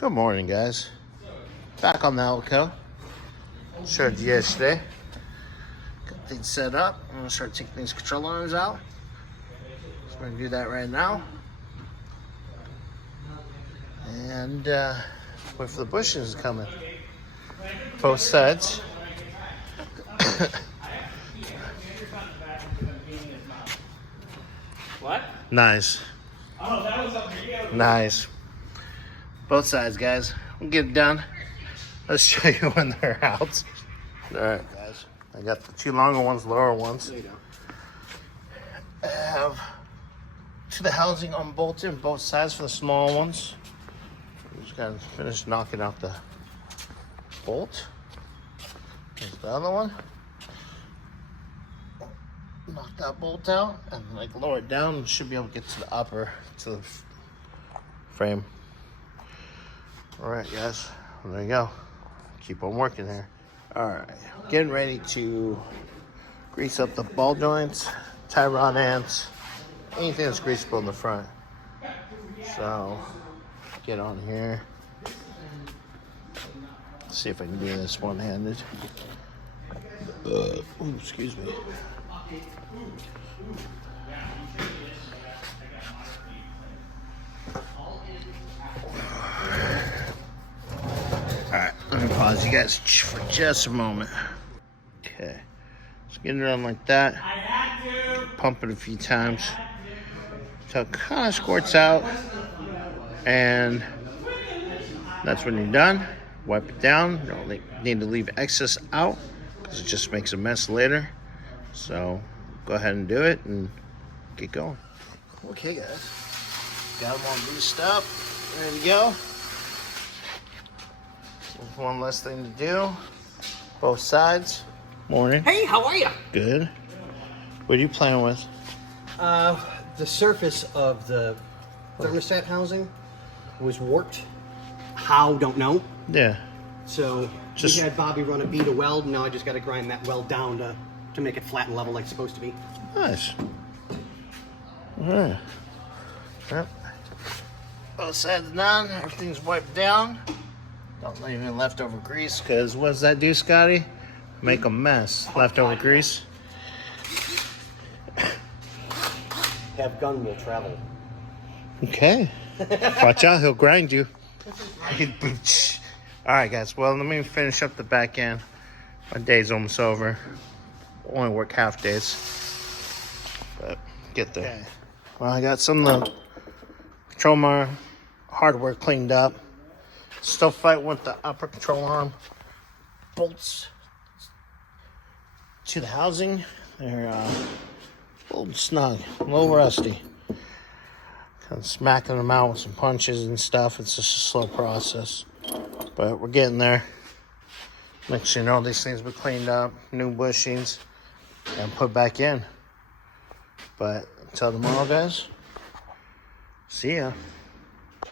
Good morning, guys. Back on the Elco. Showed you yesterday. Got things set up. I'm gonna start taking these control arms out. So I'm gonna do that right now. And wait for the bushes coming. Both sides. What? Nice. Oh, that was on video. Nice. Both sides, guys. We'll get it done. Let's show you when they're out. All right, guys. I got the two longer ones, lower ones. There you go. I have to the housing unbolted both sides for the small ones. Just gotta finish knocking out the bolt. There's the other one. Knock that bolt out and like lower it down and should be able to get to the upper, to the frame. All right, guys, there you go. Keep on working here. All right, getting ready to grease up the ball joints, tie rod ends, anything that's greasable in the front. So get on here. See if I can do this one-handed. Ooh, excuse me. Alright, let me pause you guys for just a moment. Okay, just getting it on like that. Pump it a few times till it kind of squirts out. And that's when you're done. Wipe it down. You don't need to leave excess out because it just makes a mess later. So go ahead and do it and get going. Okay, guys, got them all greased up, ready to go. There's one less thing to do. Both sides. Morning. Hey, how are you? Good. What are you playing with? The surface of the thermostat housing was warped. How? Don't know. Yeah. So we had Bobby run a bead of weld. Now I just got to grind that weld down to make it flat and level like it's supposed to be. Nice. All right. Yep. Both sides done. Everything's wiped down. Don't leave any leftover grease, because what does that do, Scotty? Make a mess. Leftover grease. Have gun will travel. Okay. Watch out, he'll grind you. All right, guys. Well, let me finish up the back end. My day's almost over. Only work half days, but get there. Okay. Well, I got some of the control arm hardware cleaned up. Still fighting with the upper control arm bolts to the housing. They're a little snug, a little rusty. Kind of smacking them out with some punches and stuff. It's just a slow process, but we're getting there. Make sure all these things were cleaned up, new bushings, and put back in. But until tomorrow, guys, see ya.